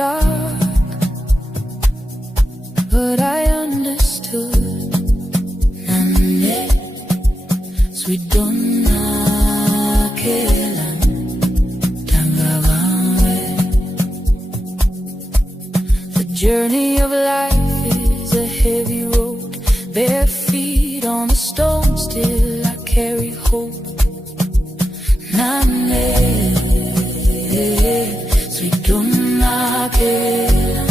dark, but I understood. Nane, sweet donna kelan tangawawe. The journey of life is a heavy road, bare feet on the stone, still I carry hope. Nane, sweet donna kelan.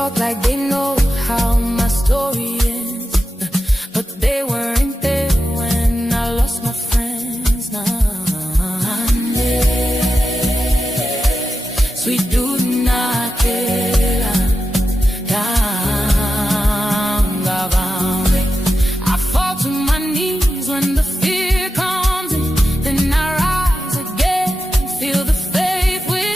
Talk like they know how my story ends, but they weren't there when I lost my friends. Nah, sweet do not care. I fall to my knees when the fear comes in, then I rise again, feel the faith within.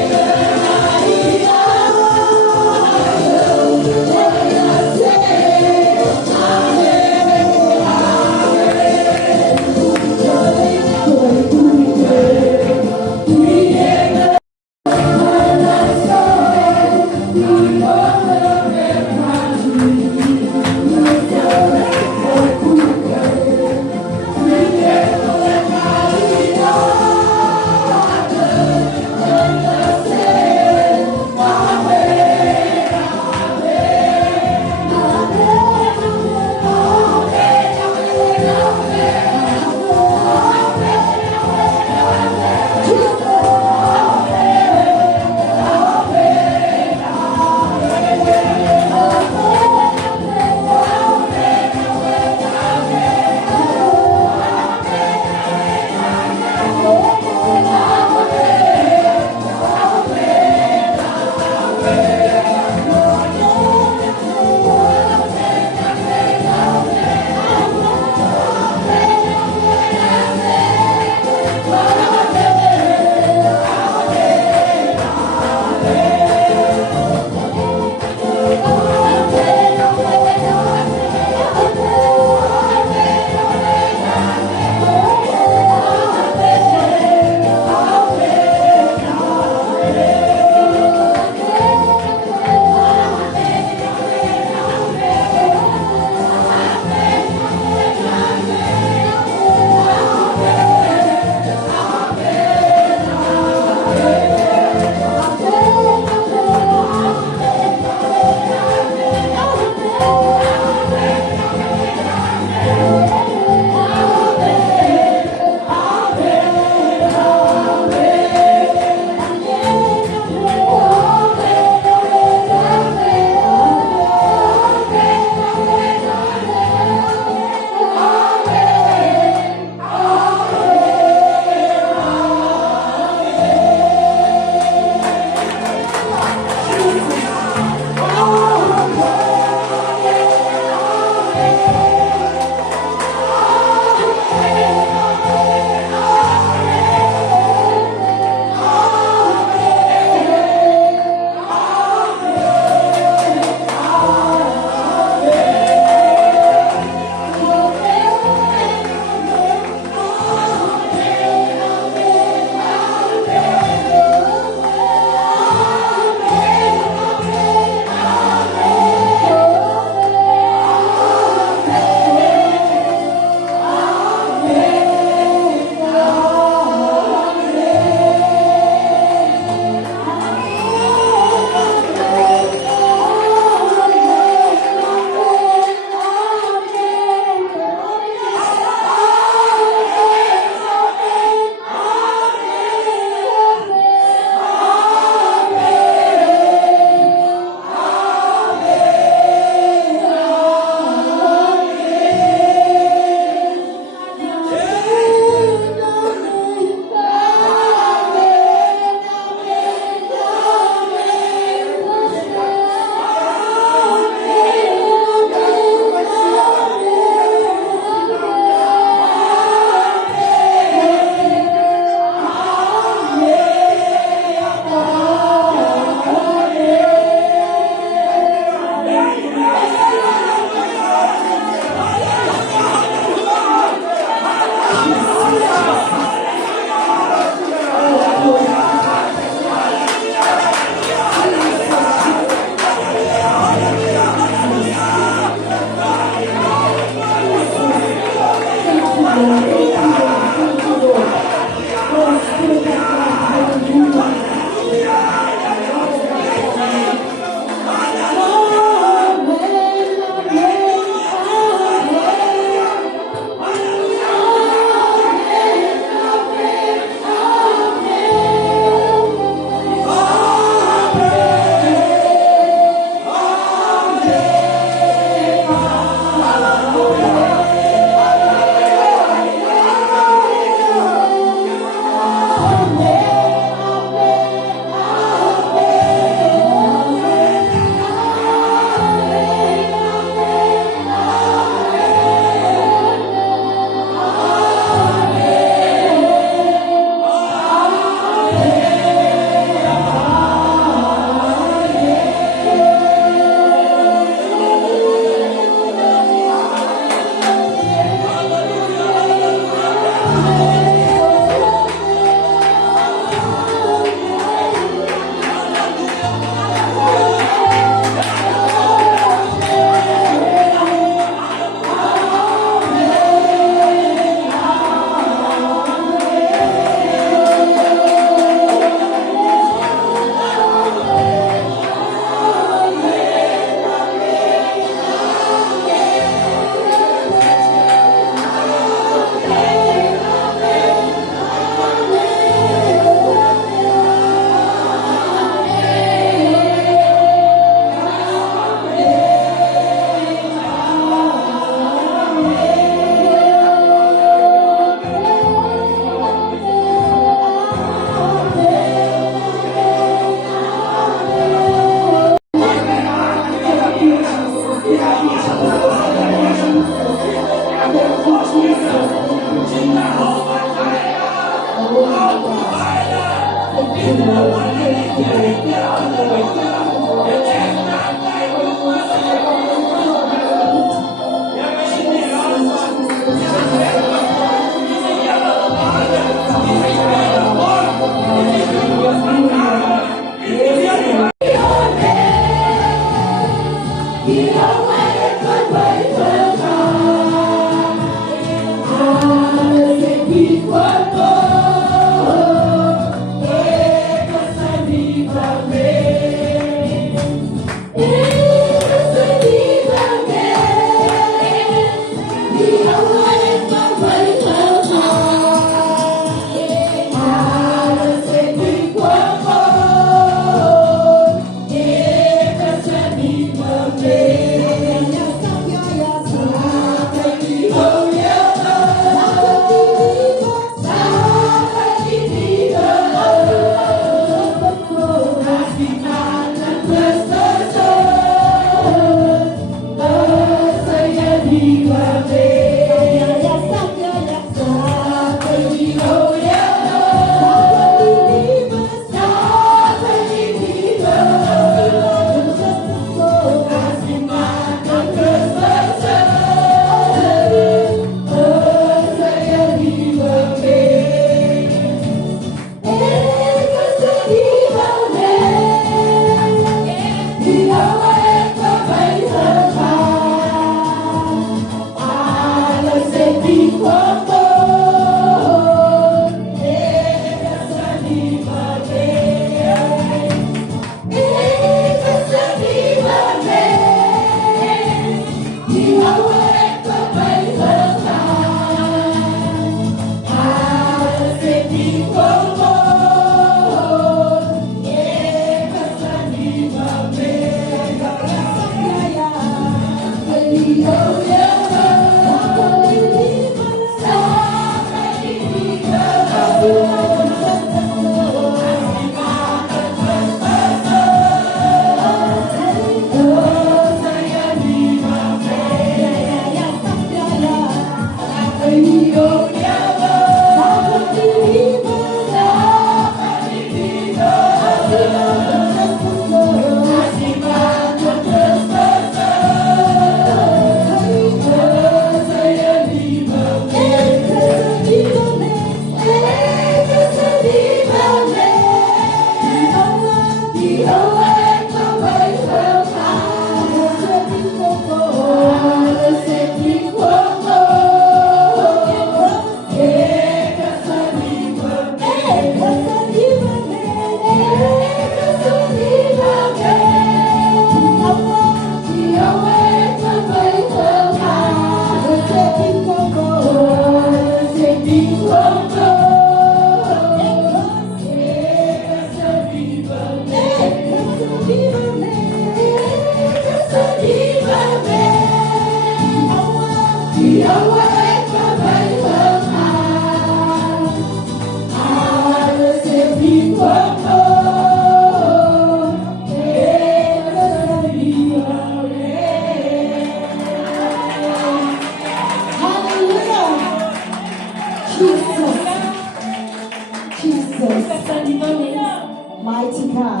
Mighty God.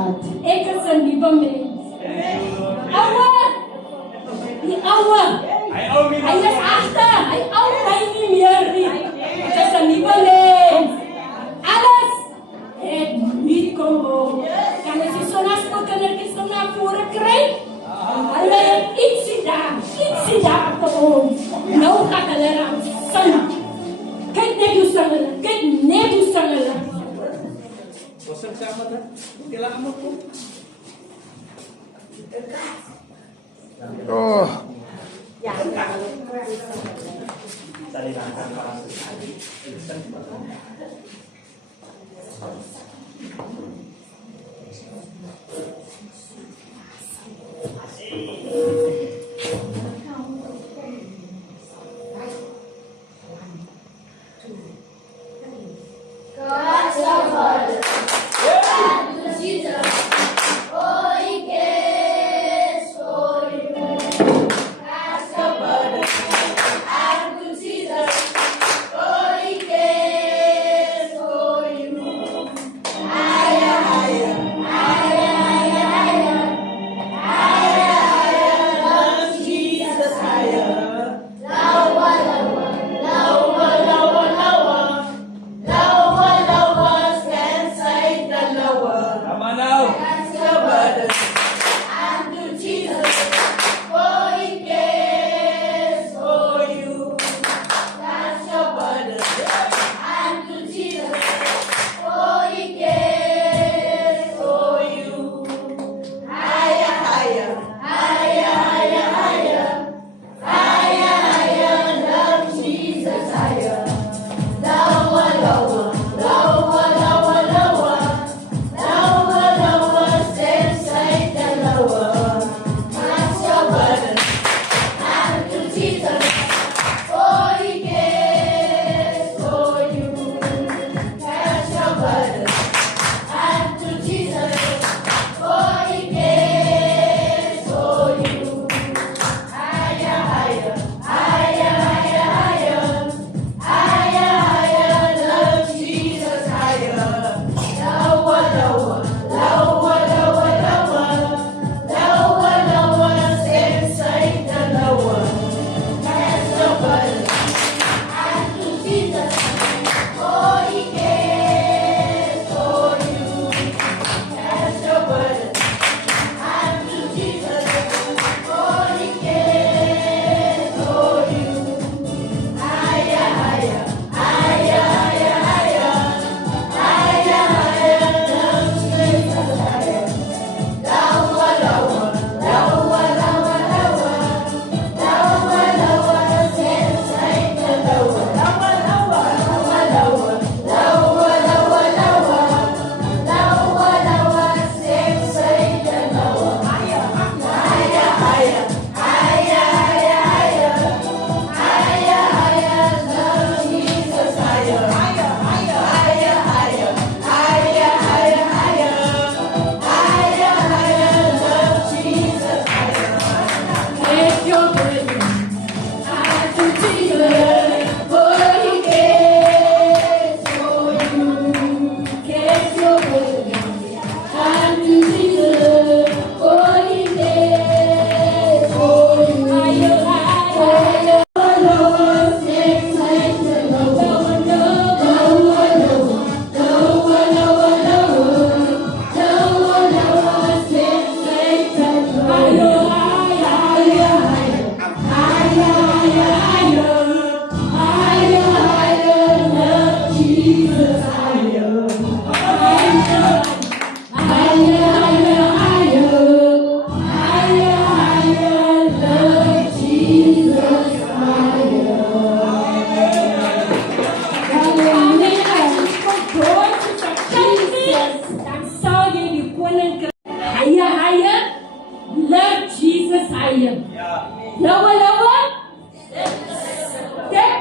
Oh.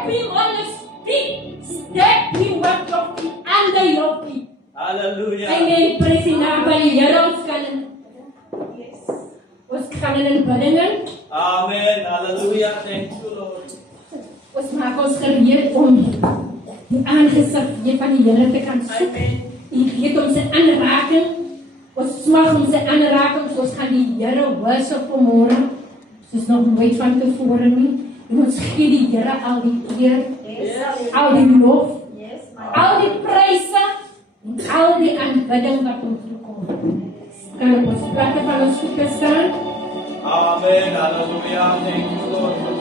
him on his feet. Step him up your feet, under your feet. Hallelujah. Amen. Praise die naam van die Here. Ons kan in biddingen. Amen. Hallelujah. Thank you, Lord. Ons maak ons gereed om die aangesig van die Here te kan soek. U weet om sy aanraking. Ons smag om sy aanraking. Ons gaan die Here worship vanmôre. Soos nog nooit van tevore nie. En ons gee die Here al die eer, al die lof, al die pryse en al die aanbidding wat ons toekom. Kan ons plate van ons voete staan? Amen. Hallelujah. Thank you, Lord.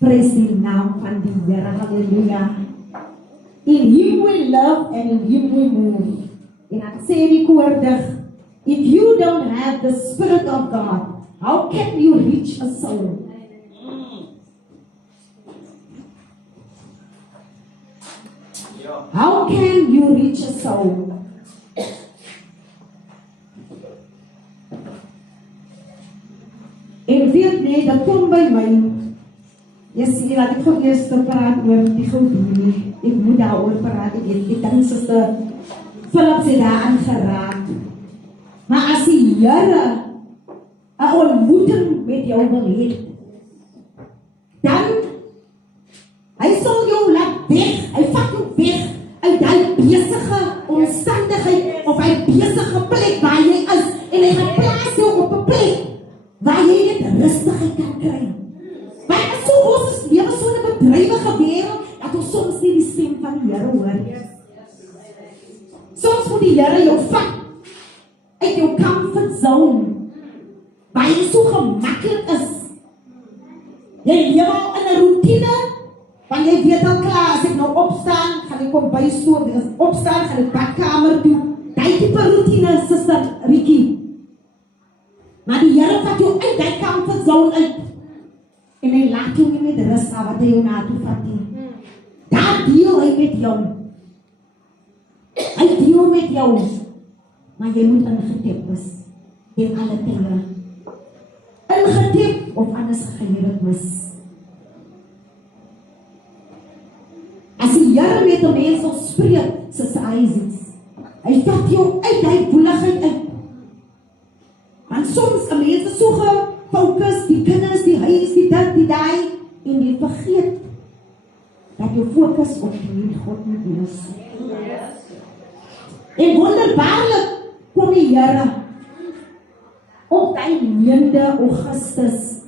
Praise die naam van die Here. Halleluja. In Him we love and in Him we move. En ek sê die koordig, if you don't have the Spirit of God, how can you reach a soul? How can you reach a soul? En weet nie, dat kom by my. Jy sê, laat ek gewoon eerst praat oor die gevoel. Ek moet daar oor praat. Ek dink sister Philips het daar aan geraak. Maar as die Here 'n ontmoeting met jou wil hê, dan hy sal jou laat weg. Hy vat jou weg uit die besige omstandigheid of hy besige plek waar jy is en hy gaan plaas jou op 'n plek waar jy net rustigheid kan kry. Maar so ons lewe so 'n bedrywige wêreld dat ons soms nie die stem van die Here hoor. Soms moet die Here jou vat uit jou comfort zone waar jy so gemaklik is. Jy lewe al in 'n routine, want jy weet al klaar, as ek nou opstaan, gaan ek kom by so, as ek opstaan, gaan ek badkamer toe. Die type routine, Sister Rikkie. Maar die Here vat jou uit die comfort zone uit. En hy laat jou nie met rus aan wat hy jou naartoe vat nie. Daar deel hy met jou. Hy deel met jou. Maar jy moet ingetip wees. In alle tye. Ingetip of anders geheerlik wees. As die Here met 'n mens wil spreek, Sister crisis. Hy vat jou uit die woeligheid uit. Want soms 'n mens is so gefokus, die kinders, die huis, die dit, die daai, en jy vergeet dat jou fokus op die God moet wees. En wonderbaarlik kom die Here op die 9de Augustus,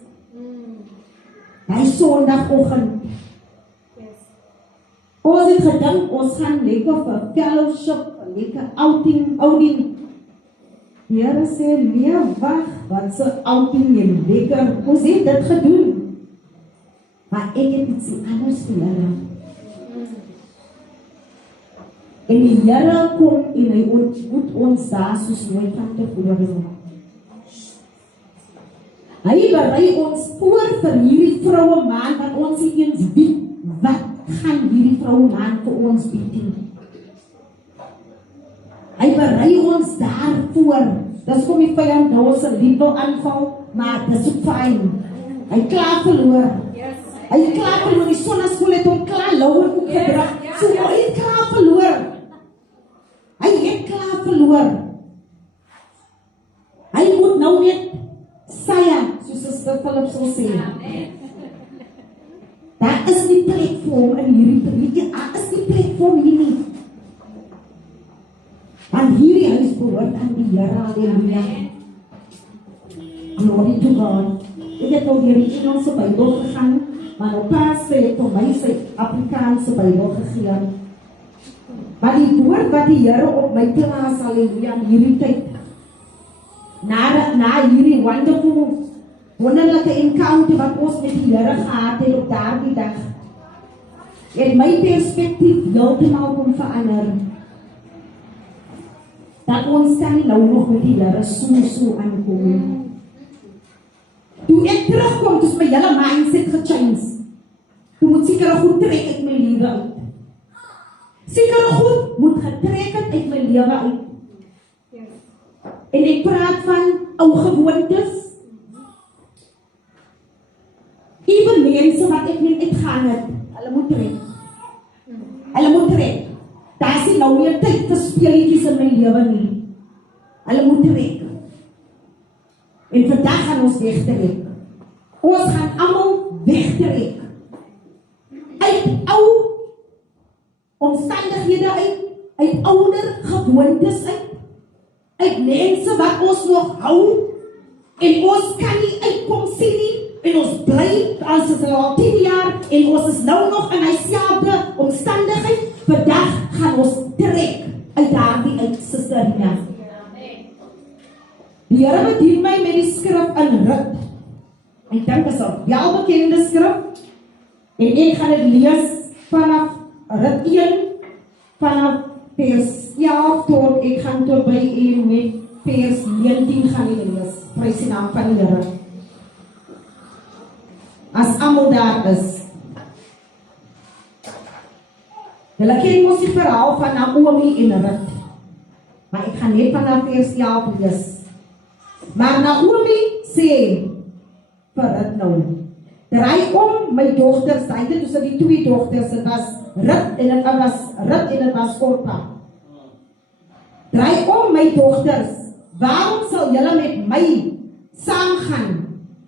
die Sondagoggend. Ons het gedink, ons gaan lekker vir fellowship, lekker outing. Die Here sê, nee, wag, wat se outing en lekker, ons het dit gedoen. Maar ek het iets anders vir julle. En die Here kom en hy ontmoet ons daar soos nooit van tevore. Hy berei ons voor vir hierdie vroue maand, wat ons nie eens weet, wat gaan hierdie vroue maand vir ons bied. Hy berei ons daarvoor. Dis kom die vyand ons liefde aanval, maar dis ook fyn. Hy klaar verloor. Hy klaar verloor, die sonnaskool het hom klaar lauwer ook gedrag. So hy het klaar verloor. Hy het klaar verloor. Hy moet nou net saai, soos Sister Philip sal sê. Daar is nie plek vir hom in hierdie predikant. Daar is nie plek vir hom hier nie. Want hierdie huis behoort aan die Here, halleluja. Glory to God. Ek het al deur die Engelse Bybel gegaan, maar nou Pastor het vir my sy Afrikaanse Bybel gegee. Maar die woord wat die Here op my plaas, halleluja, in hierdie tyd, na hierdie wonderlike encounter wat ons met die Here gehad het op daardie dag, het my perspektief heeltemal kon verander. Dat ons kan nou nog met die Here so aankom. Toe ek terugkom, dus my hele mindset gechange. Toe moet seker goed trek uit my lewe uit. Seker goed moet getrek uit my lewe uit. En ek praat van ou gewoontes. Even mense wat ek mee uitgaan het, hulle moet trek. Hulle moet trek. Daar is nou meer tyd vir speelietjies in my lewe nie. Hulle moet trek. En vandag gaan ons wegtrek. Ons gaan almal wegtrek. Uit ou omstandighede uit ouer gewoontes uit mense wat ons nog hou, en ons kan nie uitkom sien nie, en ons bly, as is al 10 jaar, en ons is nou nog in dieselfde omstandigheid. Vandag gaan ons trek uit daardie uit, Suster Rina. Die Here bedien my met die skrif in Rut. Ek dink is 'n welbekende skrif, en ek gaan dit lees vanaf Rut 1, vanaf vers 11 tot, ek gaan tot by en met vers 19 gaan ek lees. Prys die naam van die Here. As almal daar is. Julle ken mos die verhaal van Naomi en Rut. Maar ek gaan net vanaf vers 11 lees. Maar Naomi sê vir Rut nou, draai om my dogters, hy het tussen die twee dogters, dit was Rut en dit was Orpa. Draai om my dogters, waarom sal julle met my saamgaan?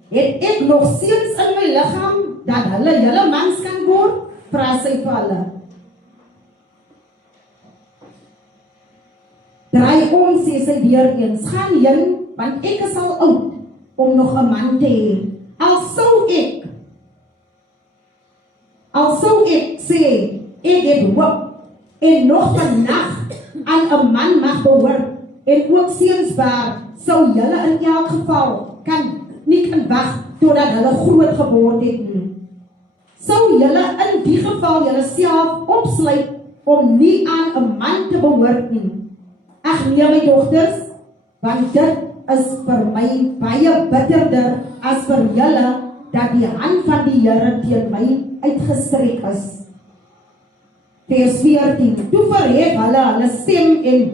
Het ek nog seuns in my liggaam, dat hulle julle mans kan word? Vra sy vir hulle. Draai om, sê sy weer eens, gaan heen, want ek is al oud, om nog 'n man te hê. Al sou ek sê, ek het hoop, en nog vandag aan 'n man mag behoort, en ook seuns baar, sou julle in elk geval nie kan wag, totdat hulle groot geword het nie. Sou julle in die geval julle self opsluit, om nie aan 'n man te behoort nie. Ag nee my dogters, want dit is vir my baie bitterder as vir julle, dat die hand van die Here teen my uitgestrek is. Vers 14. Toe verhef hulle stem en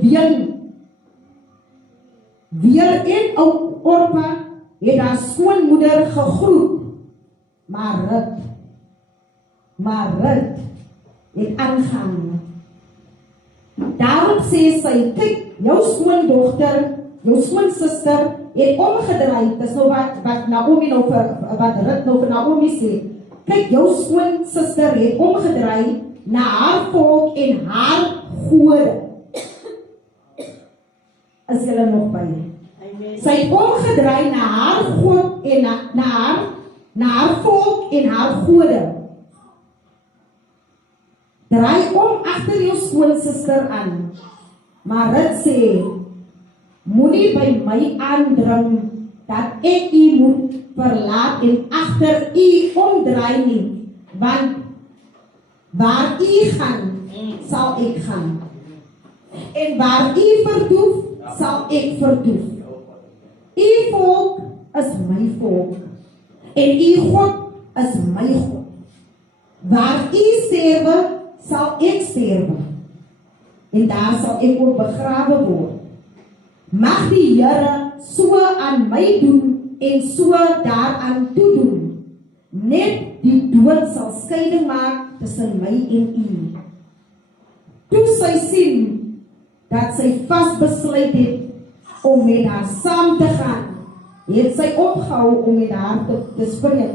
weer en ou Orpa het haar skoonmoeder gegroet, maar Rut het aangaan. Daarop sê sy, kyk, jou skoondogter, jou skoonsister het omgedraai. Dis nou wat Naomi nou wat Rut nou vir Naomi sê. Kyk, jou skoonsister het omgedraai na haar volk en haar gode. Is julle nog by? Sy het omgedraai na haar God en na haar volk en haar gode. Draai om agter jou skoonsister aan. Maar Rut sê, moenie by my aandring dat ek u moet verlaat en agter u omdraai nie, want waar u gaan, sal ek gaan. En waar u vertoef, sal ek vertoef. U volk is my volk, en u God is my God. Waar u sterwe, sal ek sterwe, en daar sal ek ook begrawe word. Mag die Here so aan my doen, en so daaraan toedoen. Net die dood sal skeiding maak tussen my en u. Toe sy sien, dat sy vasbesluit het, om met haar saam te gaan, het sy opgehou om met haar te spreek.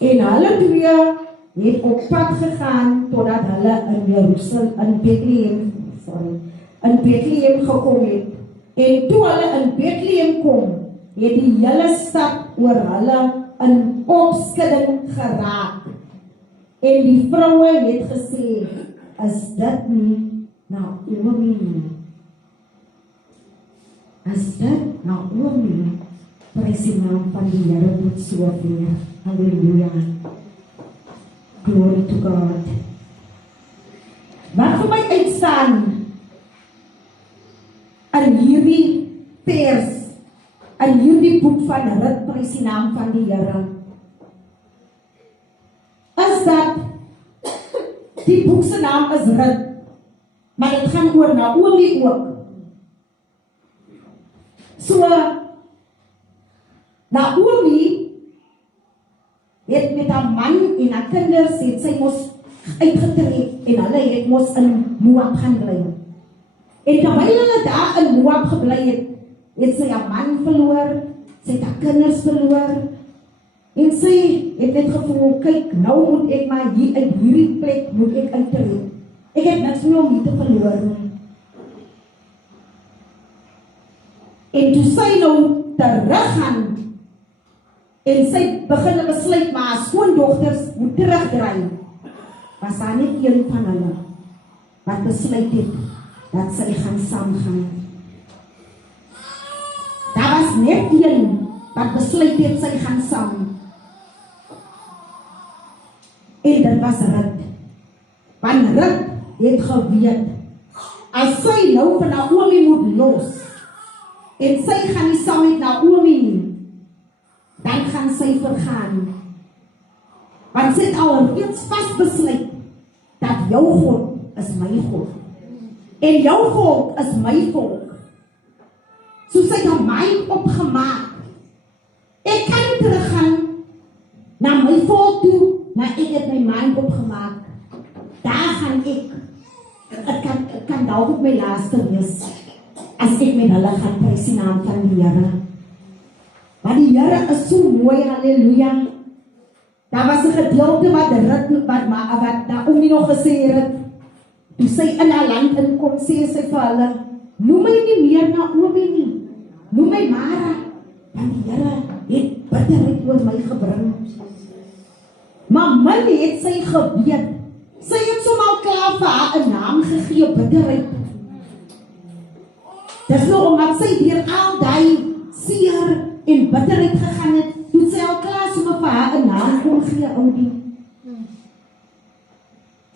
En hulle twee het op pad gegaan, totdat hulle in Bethlehem gekom het. En toe hulle in Bethlehem kom, het die hele stad oor hulle in opskudding geraak. En die vroue het gesê, is dit nie Naomi nie? Is dit Naomi? Prys die naam van die Here tot sover. Halleluja. Glory to God. Wat vir my uitstaan in hierdie vers, in hierdie boek van Rut, prys die naam van die Here, is dat die boek se naam is Rut, maar dit gaan oor Naomi ook. So, Naomi het met haar man en haar kinders, het sy mos uitgetrek, en hulle het mos in Moab gaan bly. En terwyl hulle daar in Moab gebly het sy haar man verloor, sy het haar kinders verloor, en sy het net gevoel, kyk, nou moet ek maar hier in hierdie plek moet ek uittrek. Ek het niks meer om hier te verloor nie. En toe sy nou teruggaan, en sy begin besluit, maar haar skoondogters moet terugdraai, was daar net een van hulle, wat besluit het, dat sy gaan saamgaan. Daar was net een, wat besluit het, sy gaan saam. En dit was Rut. Want Rut het geweet, as sy nou van Naomi moet los, en sy gaan nie saam met Naomi nie, dan gaan sy vergaan. Want sy het al reeds vastbesluit, dat jou God is my God, en jou volk is my volk. So sy het haar mind opgemaak, ek kan nie teruggaan na my volk toe, maar ek het my mind opgemaak, daar gaan ek kan dalk op my laaste wees, as ek met hulle gaan prys die naam van die Here. Maar die Here is so mooi, halleluja. Daar was 'n gedeelte wat Naomi nog gesê het, toe sy in haar land inkom, sê sy vir hulle, noem my nie meer Naomi nie, noem my Mara, want die Here het bitterheid oor my gebring. Maar min het sy geweet, sy het somal klaar vir haar 'n naam gegee, bitterheid. Dis nou omdat sy deur al die seer en bitterheid gegaan het, toe sy al klaar sommer vir haar 'n naam kon gee, oudie.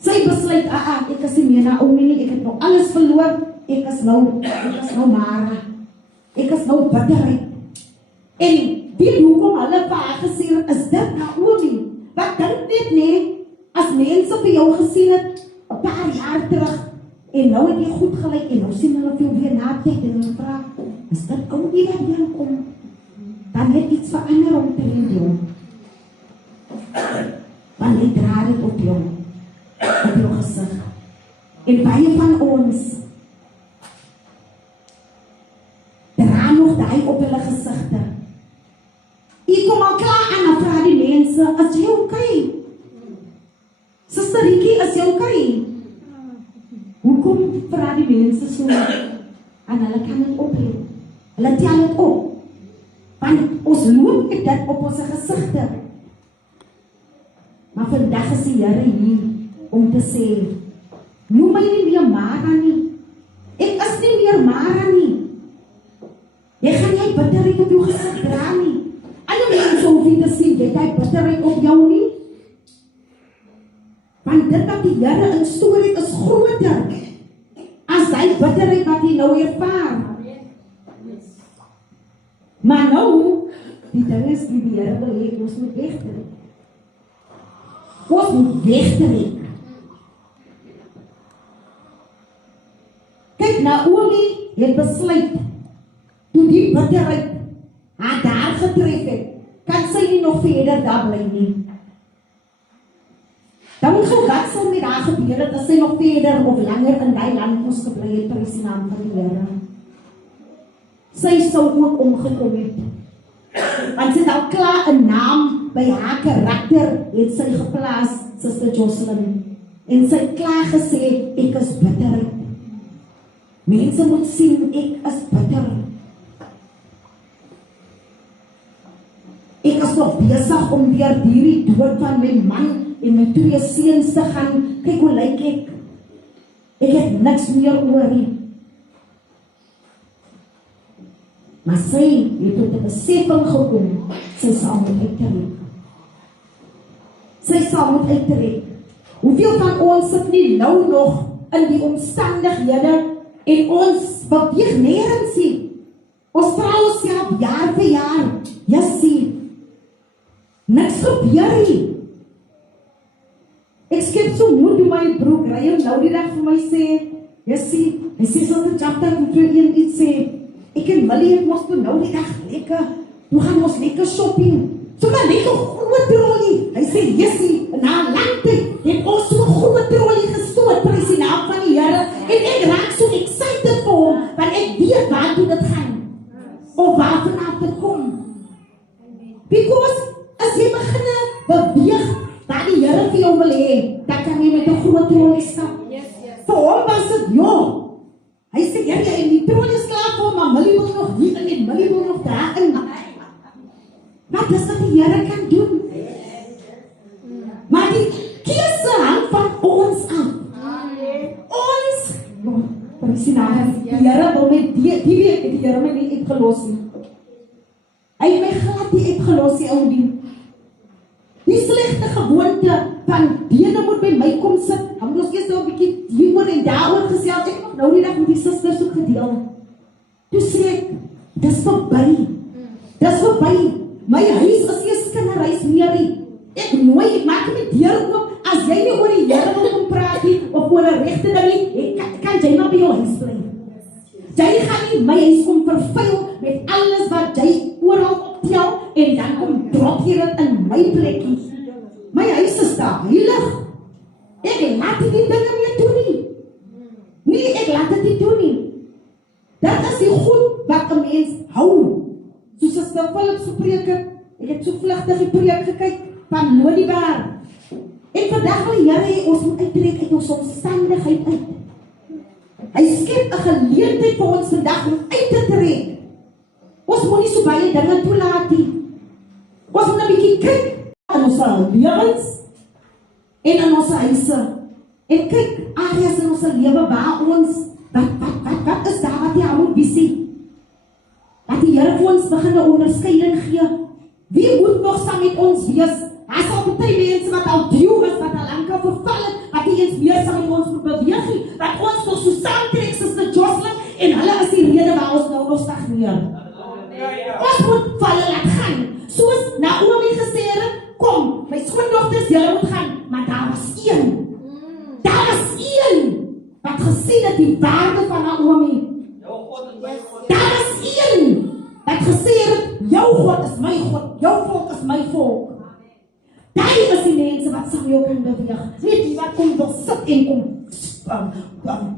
Sy besluit, ek is nie meer Naomi nie, ek het nou alles verloor, ek is nou Mara, ek is nou bitterheid. En weet hoekom hulle vir haar gesê het, is dit Naomi? Wat dink net nie, as mense vir jou gesien het, 'n paar jaar terug, en nou het jy goed gelyk, en nou sien hulle vir jou weer na tyd, en hulle vraag, is dit oudie wat hier kom? Dan het iets verander om te doen. Want jy dra dit op jou gesig. En baie van ons dra nog daai op hulle gesigte. Ek kom al klaar aan en vra die mense, is jy okay? Suster Rikkie, is jy okay? Hoekom vra die mense so? En hulle kan dit opleef. Hulle tel dit op. Want ons loop dit op ons gesigte. Maar vandag is die Here hier om te sê, noem my nie meer Mara nie. Ek is nie meer Mara nie. Jy gaan nie bitterheid op jou gesig dra nie. Alle mense hoef nie te sien, jy het bitterheid op jou nie. Want dit wat die Here instoor het is groter as die bitterheid wat jy nou ervaar. Maar nou, die ding is die Here wil hê ons moet wegtrek. Ons moet wegtrek. Kyk, Naomi het besluit, toe die bitterheid haar daar getref het, kan sy nie nog verder daar bly nie. Dan moet gou wat sal met haar gebeur het, as sy nog verder of langer in die land moes gebly het, prys die naam van die Here. Sy sou ook omgekom het. Want sy het al klaar 'n naam by haar karakter, het sy geplaas, Suster Jocelyn. En sy het klaar gesê, ek is bitterheid. Mense moet sien, ek is bitter. Ek is nog besig om deur die dood van my man en my 2 seuns te gaan. Kyk hoe lyk ek. Ek het niks meer oor nie. Maar sy het tot 'n besefing gekom, sy sal moet uittrek. Sy sal moet uittrek. Hoeveel van ons sit nie nou nog in die omstandighede en ons beweeg nêrens nie. Ons vra onsself jaar vir jaar, Jessie, niks gebeur nie. Ek skep so moed toe my broer Graham nou die dag vir my sê, Jessie, hy sê so te chapter moet jy iets sê. Ek en Millie het mos toe nou die dag lekker, toe gaan ons lekker shopping. So maar lekker groot trollie. Hy sê, Jessie, na lang tyd het ons so groot trollie gestoot, prys die naam van die Here. En ek raak so excited vir hom, want ek weet waar toe dit gaan. Of waar vanaf dit kom. Because as jy begin beweeg, waar die Here vir jou wil hê, dan kan jy met 'n groot trollie stap. Vir hom was dit, ja. Hy sê, ja, en die trollie is klaar vir hom, maar Millie wil nog hier in en Millie wil nog daarin. Maar dis wat die Here kan doen. Maar die keuse hang van ons af. Ons, prys die naam, die Here wil met die week het die Here my nie uitgelos nie. Hy het my glad nie uitgelos nie, ou dien. Die slegte gewoonte van dene moet by my kom sit. Dan moet ons eers nou 'n bietjie hieroor en daaroor gesels. Ek het nog nou die dag met die susters ook gedeel. Toe sê ek, dis verby. Dis verby. My huis is nie 'n kinderhuis meer nie. Ek nooi, ek maak my deur oop. As jy nie oor die Here wil kom praat nie, of oor 'n regte ding nie, kan jy maar by jou huis bly. Jy gaan nie my huis kom vervuil met alles wat jy oral optel en dan kom drop jy dit in my plekkie. My huis is daar heilig. Ek laat die dinge nie doen nie. Nee, ek laat dit nie doen nie. Dat is die goed wat 'n mens hou. Soos Suster Philip se preek, ek het so vlugtig die preek gekyk van Lodibaar. En vandag wil die Here hê ons moet uittrek uit ons omstandigheid uit. Hy skep 'n geleentheid vir ons vandag om uit te trek. Ons moet nie so baie dinge toelaat nie. Ons moet 'n bietjie kyk in ons lewens en in ons huise. En kyk areas in ons lewe waar ons wat is daar wat jy moet visie? Dat die Here vir ons begin 'n onderskeiding gee. Wie moet nog saam met ons wees? Daar sal baie mense wat al duw is, wat al lankal verval het, wat nie eens meer saam met ons moet beweeg nie, wat ons nog so saamtrek Suster Jocelyn, en hulle is die rede waar ons nou nog stagneer. Ons moet vir hulle laat gaan. Soos Naomi gesê het, kom, my skoondogters, julle moet gaan. Maar daar was een. Daar was een wat gesien het die waarde van Naomi. Daar was een wat gesê het, jou God is my God, jou volk is my volk. Daai is die mense wat saam jou kan beweeg. Weet jy wat kom wil sit en kom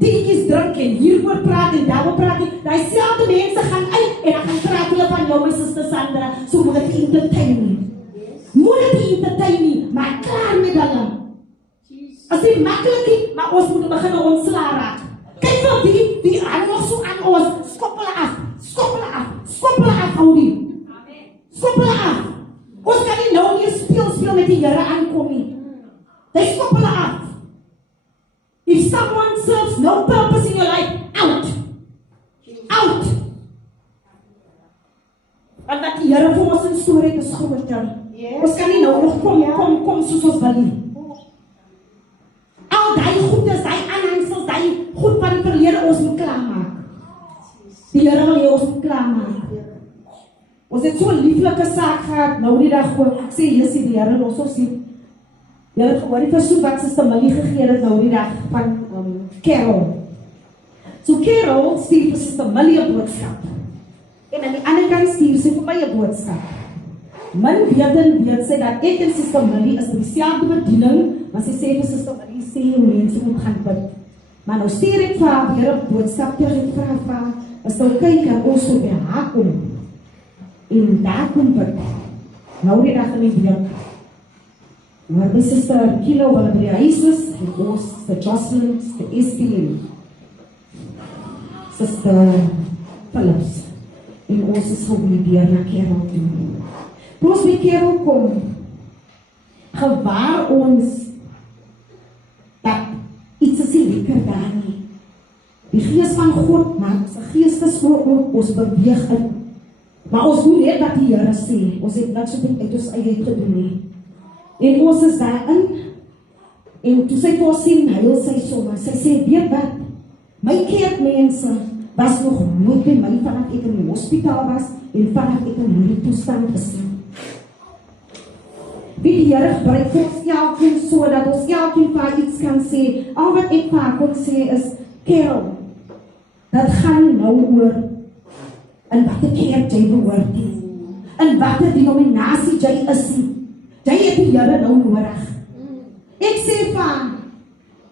teetjies drink en hieroor praat en daaroor praat nie. Daai selfde mense gaan uit en dan gaan praat hulle van jou, my suster Sandra, so moet dit entertain nie. Moet dit entertain nie, maar klaar met hulle. As dit maklik is, maar ons moet begin ontsla raak. Kyk nou die aan nog so aan ons, skop hulle af, Audi. Skop hulle af. Ons kan nie nou meer speel met die Here aankom nie. They skop hulle af. If someone serves no purpose in your life, out. Want dat die Here vir ons in storie is groter. Ons kan nie nou nog kom soos ons wil nie. Al die goedes, die aanhangsels, die goed van die verlede, ons moet klaarmaak. Die Here wil ons moet klaarmaak. Ons het so 'n lieflike saak gehad, nou die dag ook, ek sê, jy sê die Here los ons nie. Jy het gehoor die versoek wat Suster Millie gegee het nou die dag van Carol. So Carol stuur vir Suster Millie 'n boodskap. En aan die ander kant stuur sy vir my 'n boodskap. Min weet sy dat ek en Suster Millie is dieselfde bediening, maar sy sê vir Suster Millie, sê hoe mense moet gaan bid. Maar nou stuur ek vir haar weer 'n boodskap terug en vra vir haar, as nou kyk aan ons so by haar kom. En daar kom bid. Nou die dag in die week. Maar by Suster Kilo, wat by die huis is, en ons, Suster Jocelyn, Suster Estie, en Suster Phillips. En ons is weer na Carol toe. Toe ons by Carol kom, gewaar ons dat iets is nie lekker daar nie. Die gees van God maak sy geestesoog ook ons beweeg in. Maar ons doen net wat die Here sê. Ons het niks op uit ons eie gedoen nie. En ons is daarin. En toe sy vir sien, huil sy sommer. Sy sê, weet wat? My kerkmense was nog nooit by my vanaf ek in die hospitaal was en vanaf ek in hierdie toestand is. Wie die Here gebruik vir ons elkeen so dat ons elkeen vir iets kan sê. Al wat ek vir haar kon sê is, Carol, dat gaan nou oor in wat die kerk jy behoort nie. In wat die denominasie jy is nie. Jy het die Here nou nodig. Ek sê van,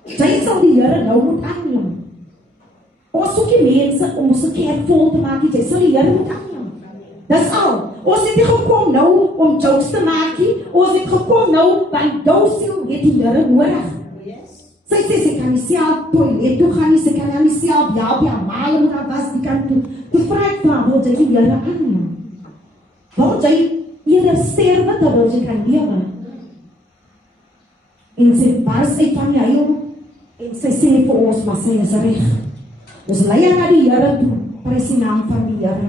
jy sal die Here nou moet aanneem. Ons soek die mense om ons kerk vol te maak, jy sal die Here moet aanneem. Dis al. Ons het nie gekom nou om jokes te maak nie. Ons het gekom nou, want jou siel het die Here nodig. Sy sê, sy kan nie self toilet toe gaan nie, sy kan nie self op jou male moet was die kant toe. Toe vra ek van, wil jy die Here aanneem? Wil jy eerder sterwe, dan wil jy kan lewe? En sy bars uit van die huil, en sy sê vir ons, maar sy is reg. Ons lei haar na die Here toe, prys die naam van die Here.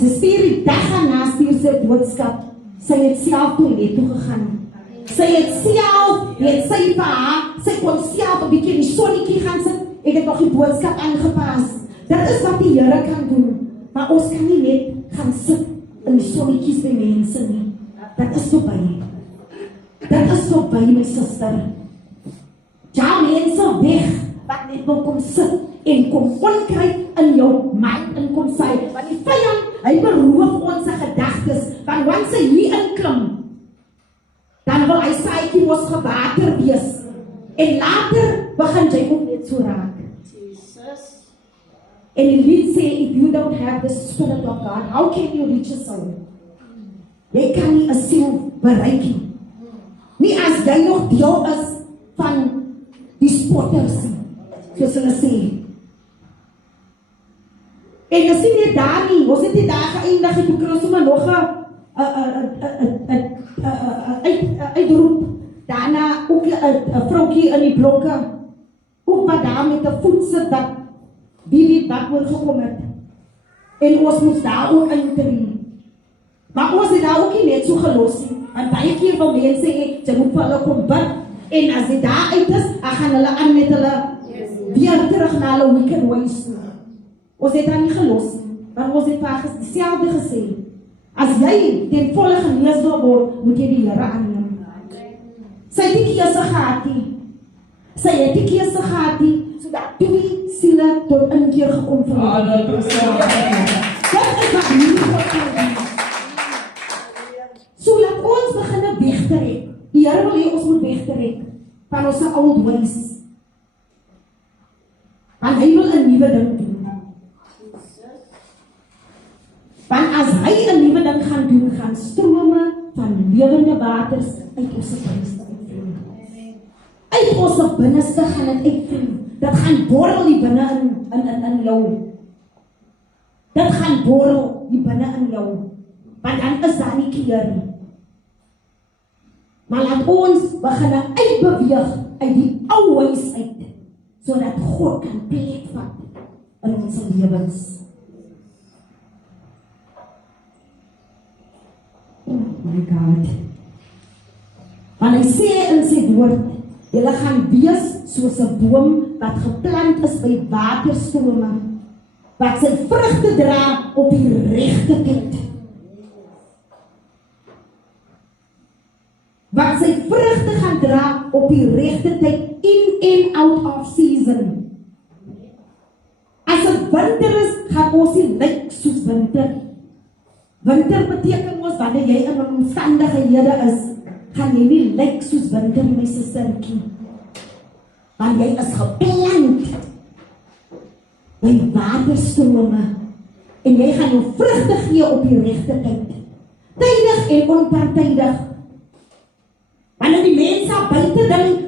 Sy stuur die dag daarna, stuur sy boodskap, sy het self toilet toe gegaan. Sy het self, sy pa, sy kon self 'n bietjie in die sonnetjie gaan sit, ek het nog die boodskap aangepas. Dit is wat die Here kan doen, maar ons kan nie net gaan sit in die sonnetjies by mense nie. Dit is verby. Dit is verby, my suster. Ja, mense weg, wat net wil kom sit en kom onkruid in jou mind en kom sê, want die vyand, hy beroof ons se gedagtes, want wanneer hy hier inklim, dan wil hy saaikie mos gewater wees. En later begin jy ook net so raak. En die lied sê, if you don't have the Spirit of God, how can you reach a soul? Jy kan nie 'n siel bereik nie. Nie as jy nog deel is van die spotters, soos hulle sê. En jy sien net daar nie, ons het die dag geëindig, en toe kry ons maar nog 'n uitroep, daarna ook 'n vroukie in die blokke, ook wat daar met 'n voet sit, dat wie weet wat oorgekom het. En ons moes daar ook intree. Maar ons het daar ook nie net so gelos nie, want baie keer wil mense hê, jy moet vir hulle kom bid, en as dit daar uit is, dan gaan hulle aan met hulle weer terug na hulle weekend ways toe. Ons het daar nie gelos nie, want ons het vaak dieselfde gesê. As jy ten volle genees wil word, moet jy die Here aanneem. Sy het die keuse gehad nie. Sy het die keuse gehad nie, sodat twee siele tot inkeer gekom vir haar. Dit is wat nie God. So laat ons begin wegtrek. Die Here wil hê ons moet wegtrek van ons old ways. Want hy wil 'n nuwe ding doen. Want as hy 'n nuwe ding gaan doen, gaan strome van lewende waters uit ons binneste uitvloei. Uit ons binneste gaan dit uitvloei. Dit gaan borrel hier binne in jou. Dit gaan borrel hier binne in jou. Want dan is daar nie keer nie. Maar laat ons begin uitbeweeg uit die ou huis uit, sodat God kan plek vat in ons lewens. Oh my God. Want hy sê in sy woord, julle gaan wees soos 'n boom wat geplant is by waterstrome, wat sy vrugte dra op die regte tyd. Wat sy vrugte gaan dra op die regte tyd, in and out of season. As dit winter is, gaan ons nie lyk soos winter. Winter beteken ons, wanneer jy in omstandighede is, gaan jy nie lyk soos winter, my sistertjie. Want jy is geplant by waterstrome, en jy gaan jou vrugte gee op die regte tyd. Tydig en onpartydig. Wanneer die mense buite dink,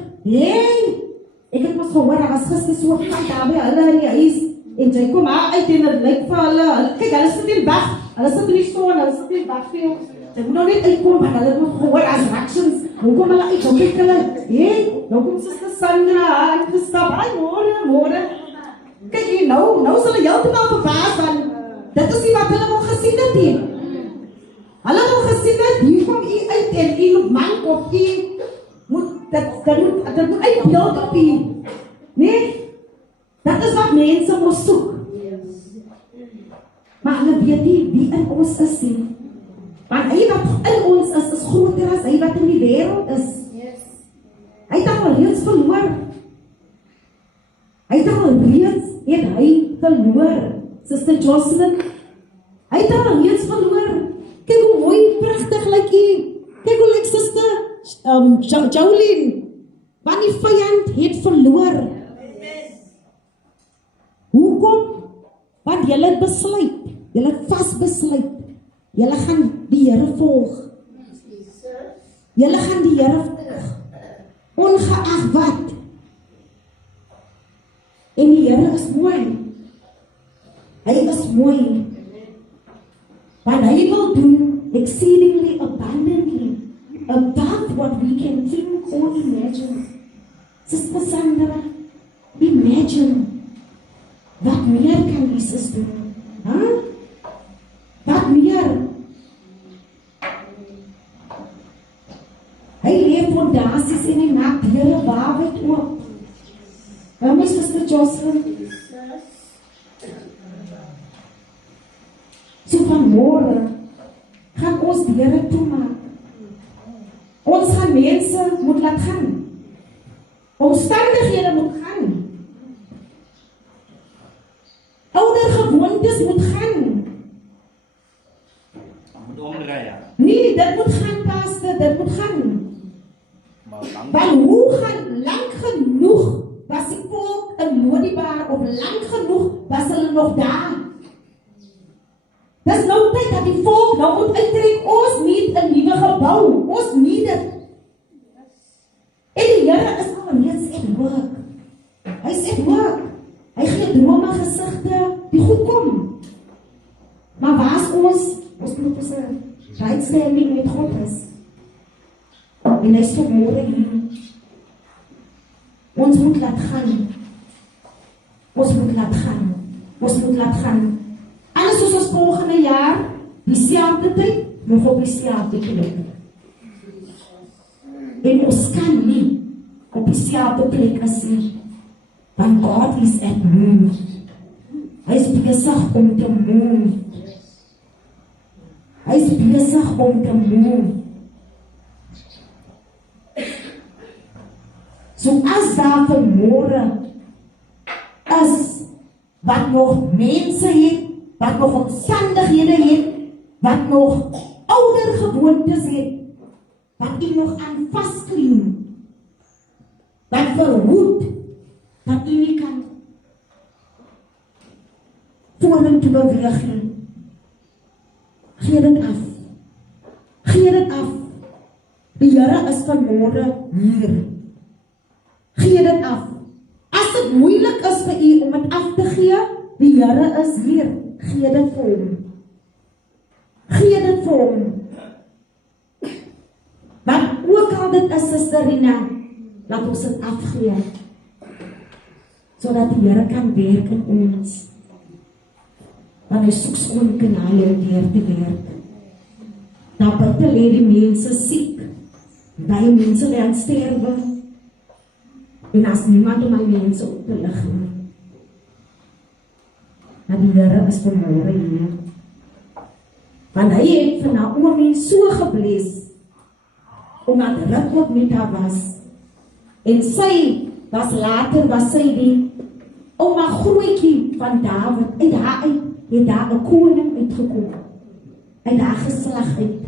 ek het mos gehoor, daar was gister so gaan daar by hulle in die huis, en jy kom uit en het lyk vir hulle, kyk, hulle sit nie weg, hulle sit in die son, hulle sit nie weg vir jou, jy moet nou net uitkom, want hulle het nog gehoor as reactions, hoe kom hulle uit, hoe kyk hulle, nou kom Sister Sandra, en gestap, môre, kyk hier, nou is hulle heeltemal verbaas, want dit is nie wat hulle wil gesien het hier. Hulle wil gesien het, hier kom u uit en u man of u moet, dit moet uitbeeld op u. Nee, dat is wat mense moet soek. Maar hulle weet nie wie in ons is nie. Want hy wat in ons is groter as hy wat in die wêreld is. Hy het al reeds verloor. Sister Jocelyn, hy het al reeds verloor. Kyk hoe mooi, prachtig lyk hy. Kyk hoe lyk Sister Jolene. Want die vyand het verloor. Hoekom? Want julle het besluit, julle het vast besluit, julle gaan die Here volg. Julle gaan die Here volg, ongeag wat. En die Here is mooi. Hy is mooi. Want hy wil doen exceedingly abundantly above what we can think or imagine. Sister Sandra, imagine. Wat meer kan Jesus doen? Wat meer? Hy leef fondasies en hy maak deure waarheid oop. Waarom is Sister Jocelyn? So vanmôre gaan ons deure toemaak. Ons gaan mense moet laat gaan. Omstandighede moet gaan. Ouder gewoontes moet gaan. Moet omdraai, ja. Nee, dit moet gaan, pastor, dit moet gaan. Want hoe gaan lang genoeg was die volk in Lodibar, of lang genoeg was hulle nog daar? Dis nou tyd dat die volk nou moet uittrek, ons nie 'n nuwe gebou, ons nie dit. En die Here is al reeds at work. Hy is at work. Hy gee drome, gesigte, die goed kom. Maar waar is ons? Ons moet ons right standing met God is. En hy is vanmôre hier. Ons moet laat gaan. Ons moet laat gaan. Ons moet laat gaan. Alles soos ons volgende jaar, dieselfde tyd, nog op dieselfde plek. En ons kan nie op dieselfde plek as nie. Want God is at move. Hy is besig om te move. Hy is besig om te move. So as daar vanmôre is wat nog mense het, wat nog omstandighede het, wat nog ouder gewoontes het, wat u nog aan vasklem, wat verhoed, dat u nie kan vorentoe beweeg nie. Gee dit af. Gee dit af. Die Here is vanmôre hier. Gee dit af. As dit moeilik is vir u om dit af te gee, die Here is hier. Gee dit vir hom. Gee dit vir hom. Wat ook al dit is, Suster Rina, laat ons dit afgee. Sodat die Here kan werk in ons. Want hy soek skoon kanale om deur te werk. Daar buite lê die mense siek. Baie mense lê aan sterwe. En as niemand om aan mense op te lig nie. Maar die Here is vanmôre hier. Want hy het vir Naomi so gebless, omdat Rut ook met haar was. En sy was later, was sy die ouma grootjie van Dawid. Uit haar uit het daar 'n koning uitgekom. Uit haar geslag uit.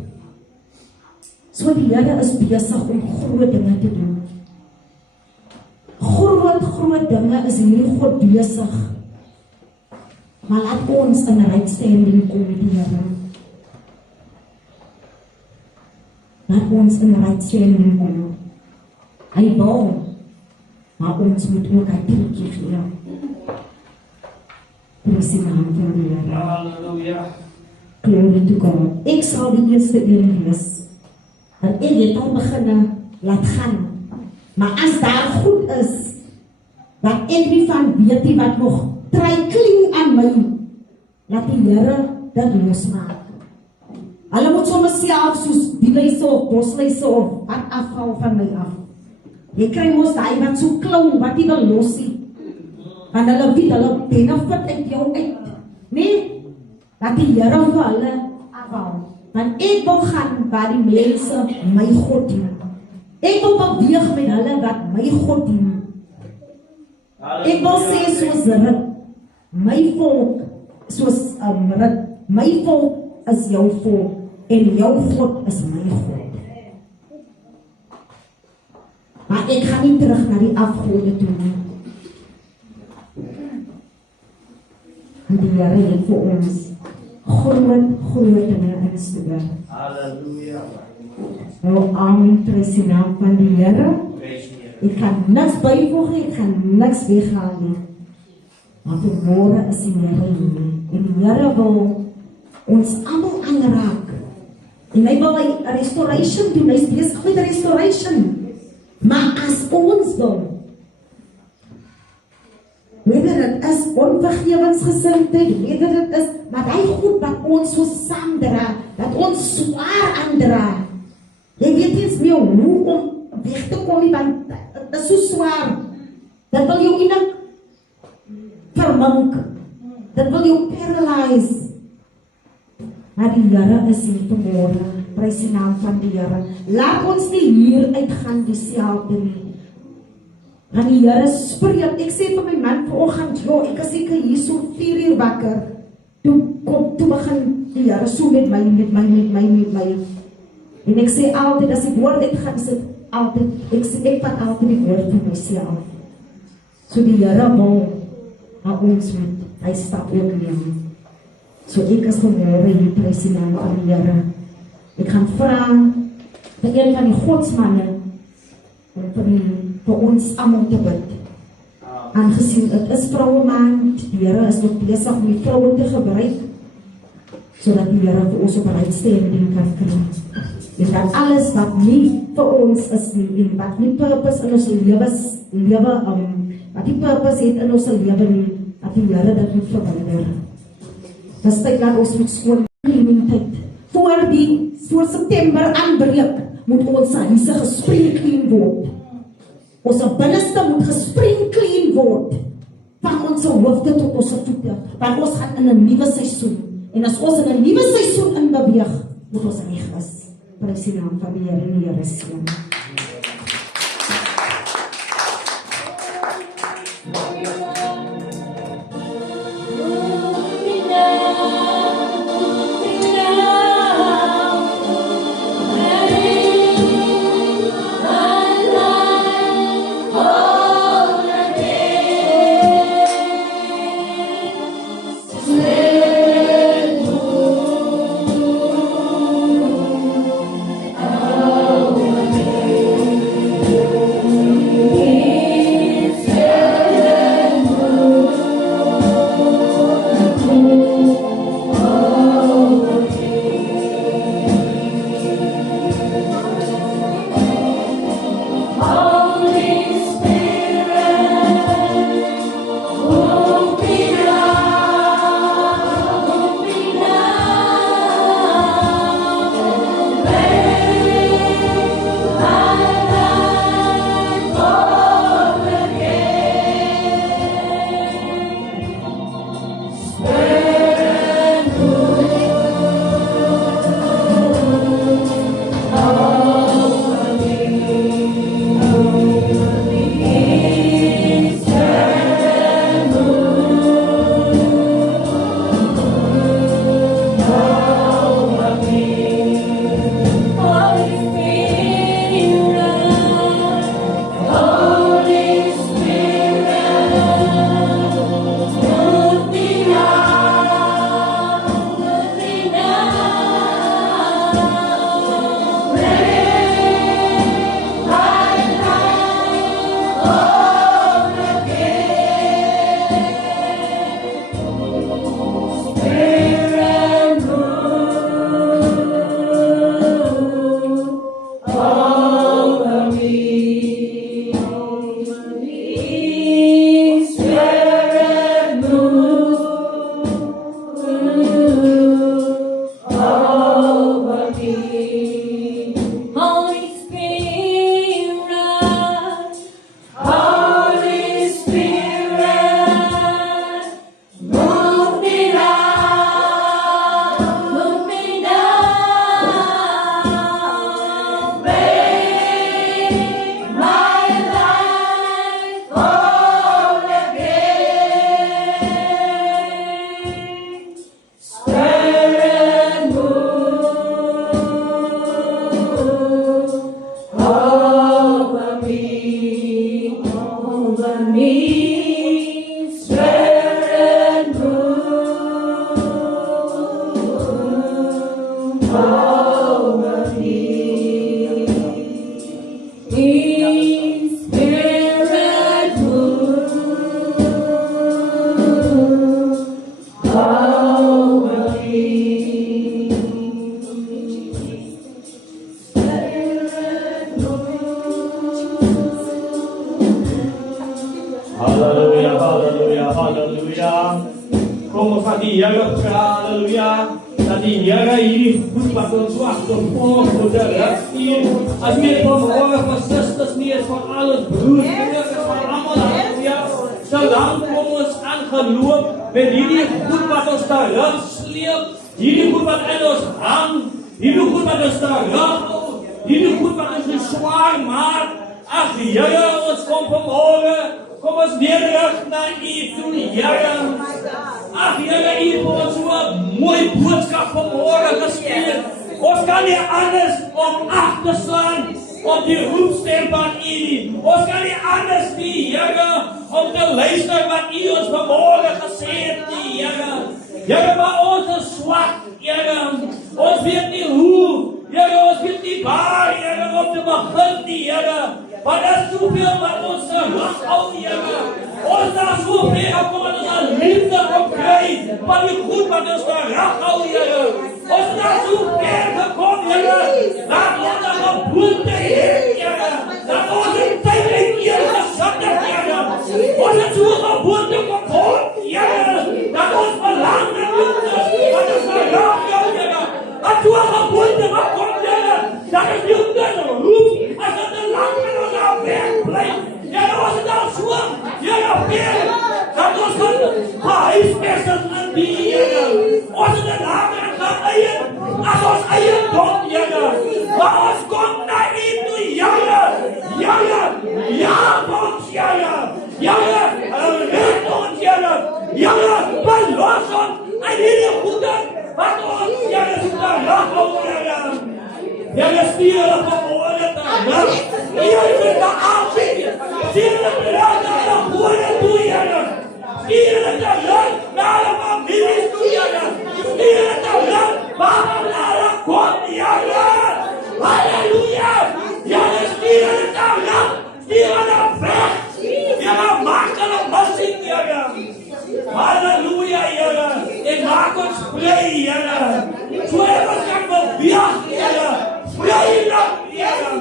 So die Here is besig om groot dinge te doen. Groot dinge is hierdie God besig. Maar laat ons in right standing kom met die Here. Laat ons in right standing kom. Hy wil, maar ons moet ook uit die gee. Prys die naam van die Here. Halleluja. Glory to God. Ek sal die eerste een wees. En ek het al begin laat gaan. Maar as daar goed is, wat ek nie van weet nie, wat nog kling aan my, laat die Here dit losmaak. Hulle moet soms self soos bielyse of boslyse of wat afval van my af. Jy kry mos daai wat so klou, wat jy wil los nie. Want hulle weet, hulle benefit uit jou uit. Nee, dat die Here vir hulle afval. Want ek wil gaan waar die mense my God dien. Ek wil beweeg met hulle wat my God dien. Ek wil sê soos Rut, my volk, soos Rut, my volk is jou volk en jou God is my God. Maar ek gaan nie terug na die afgode toe nie. En die Here het vir ons groot dinge instuur. Halleluja. Nou, amen, prys die naam van die Here. Ek kan niks byvoeg nie, ek kan niks weghaal nie. Maar vanmôre is die Here hier. En die Here wil ons almal aanraak. En hy wil 'n restoration doen, hy is besig met 'n restoration. Maar as ons wil, whether dit is onvergewensgesindheid, whether dit is, maar die goed wat ons so saamdra, dat ons swaar aandra. Jy weet eens meer hoe om weg te kom nie, want dit is so swaar. Dit wil jou innerlik vermink. Dit wil jou paralyse. Maar die Here is hier vanmôre. Prys die naam van die Here. Laat ons nie hier uitgaan dieselfde nie. Want die Here spreek. Ek sê vir my man vanoggend, joh, ek is seker hier so 4 uur wakker. Toe begin die Here so met my. En ek sê altyd, as die woord uitgaan, is dit altyd, ek vat altyd die woord vir myself. So die Here wil, maar ons moet, hy stap ook neem. So ek is vanmôre hier, prys die naam van die Here. Ek gaan vra vir een van die godsmanne om vir ons almal te bid. Aangesien dit is vroue maand, die Here is nog besig om die vroue te gebruik, sodat die Here vir ons op 'n right standing kan kry. En dat alles wat nie vir ons is nie, en wat nie purpose in ons lewe, wat nie purpose het in ons lewe nie, dat die Here dit moet verwyder. Dis tyd dat ons moet skoon tyd. Voor September aanbreek, moet ons huise gespring clean word. Ons binneste moet gespring clean word. Van ons hoofde tot ons voete. Want ons gaan in 'n nuwe seisoen. En as ons in 'n nuwe seisoen inbeweeg, moet ons reg is. Prys die naam van die Here en die Here seën. Yeah. Kom ons aan die Here vra, halleluja, dat die Here hierdie goed wat ons so agtervolg moet regstuur. As jy vanmôre vir susters nie is van alles broers, kinders is van almal, halleluja. Solank kom ons aan geloof met hierdie goed wat ons daar sleep, hierdie goed wat in ons hang, hierdie goed wat ons daar hou, hierdie goed wat ons so swaar maak. Ag Here, ons kom vanmôre, kom ons nederig na U toe, Here. Ag Here, U het ons so 'n mooi boodskap vanmôre gestuur. Ons kan nie anders om ag te slaan op die roepstem van U nie. Ons kan nie anders die Here om te luister wat U ons vanmôre gesê het, die Here. Here, maar ons is swak, Here. Ons weet nie hoe, Here, ons weet nie waar, Here, om te begin, die Here. Maar daar is soveel wat ons rug hou, Here. Ons daar soveel op wat ons al liefde kom kry, van die goed wat ons daar rug hou, Here. Ons daar soveel gekom, Here. Laat ons daar geboonte heen, Here. Laat ons in tyd en eer gesit het, Here. Ons het so geboonte gekom, Here. Dat ons belang en liefdes, wat ons daar rug hou, Here. Dat so geboonte gekom, Here. Dat is liefdes roep, as het een lang en ons daar weg blijft. Here, ons het al so, Here, weer, dat ons kan gehuisvesten in die Here. Ons het een lager gaan eien, as ons eien kom, Here. Maar ons kom na U toe, Here. Here, jaag ons, Here. Here, red ons, Here. Here, verlos ons en hierdie goede, wat ons, Here, so daar rug hou, Here. Here, stuur hulle vanmôre terug. Hier is die aanbied. Stuur hulle terug na hulle woorde toe, Here. Stuur hulle terug na hulle families toe, Here. Stuur hulle terug waar na hulle kom, Here. Halleluja. Here, stuur hulle terug. Stuur hulle weg. Here, maak hulle missie, Here. Halleluja, Here. En maak ons vry, Here. So ons kan beweeg, Here. Vryheid, Here.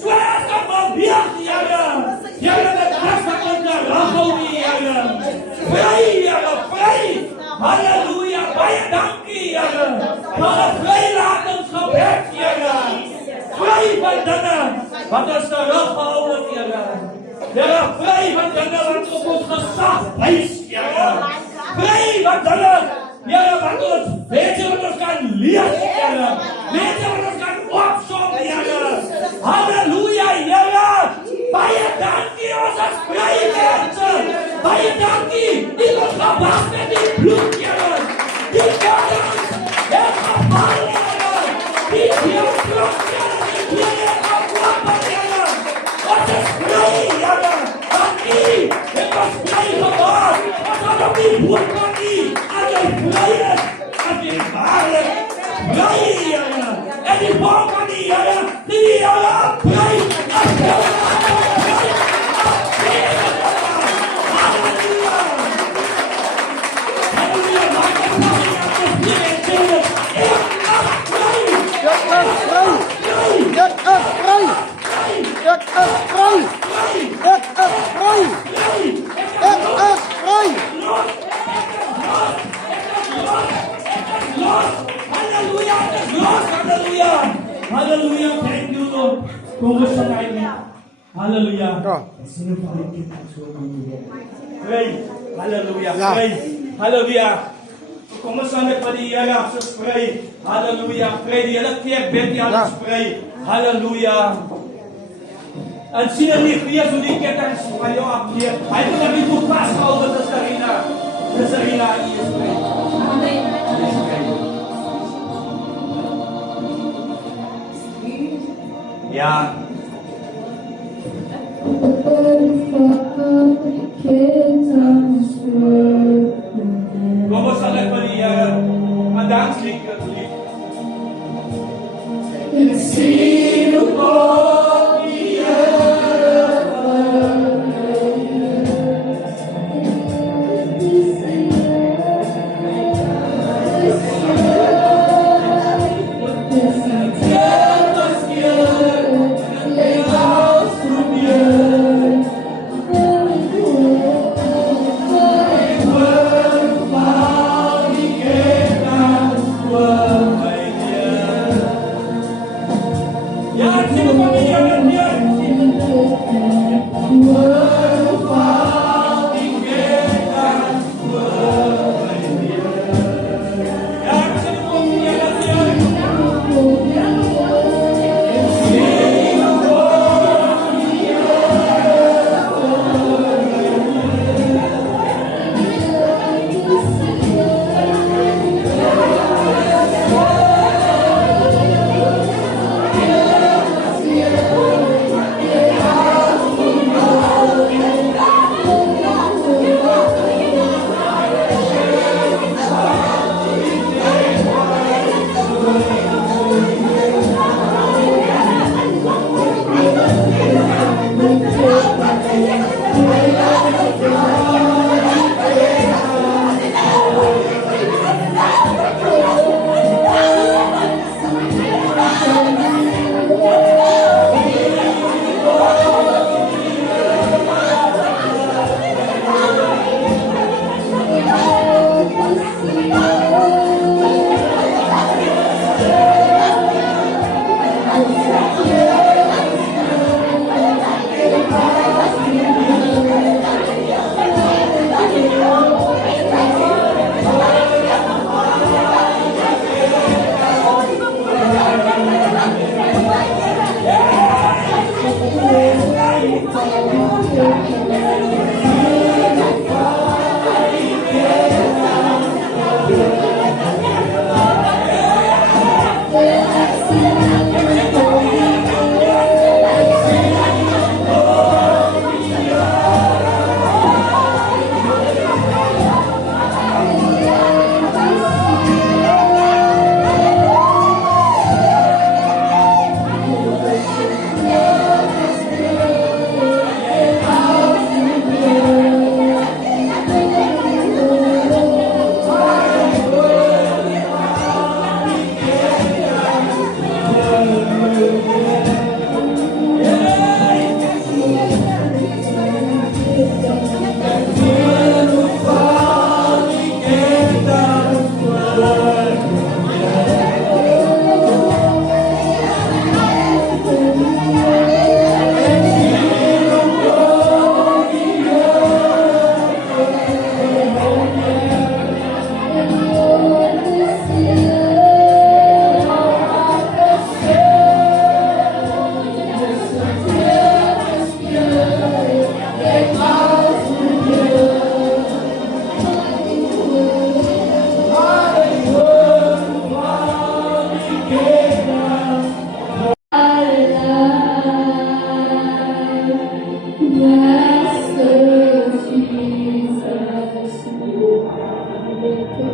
So ons kan beweeg, Here. Here, met rest wat ons daar rug hou, Here. Vry, Here, vry. Halleluja, baie dankie, Here. Vir 'n vrylaatingsgebed, Here. Vry van dinge wat ons daar rug hou, Here. Here, vry van dinge wat op ons gesag wys, Here. Vry van dinge, Here, wat ons weet wat ons kan leer, Here. Weet wat ons kan opsom, Here. Halleluja, Here. Baie dankie, ons is vry mense. Baie dankie, die ons gewas met die bloed, Here. Die kaders, het geval, Here. Die bloed, Here, die bloed het gewapen, Here. Ons is vry, Here. Van U het ons vry gemaakt. Ons had op die woord van U. As jy vry is, as jy waarlik vry, Here. En die volk van die Here, die Here vry. As jy Halleluja, thank you Lord. Kom ons sing uit. Halleluja. Sing vir die kind so aan die. Vry. Halleluja. Vry. Halleluja. Kom ons sing vir die Here as vry. Halleluja. Vry. Die hele kerk bid jy alles vry. Halleluja. En sien jy nie wie so die kerk van jou afleer. Hy het net nie goed vasgehou met Sarina. Sarina is vry. Amen. Ja. Kom ons sal net vir die Here 'n danslied lied. Ek sien hoe God die Wow.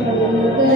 Here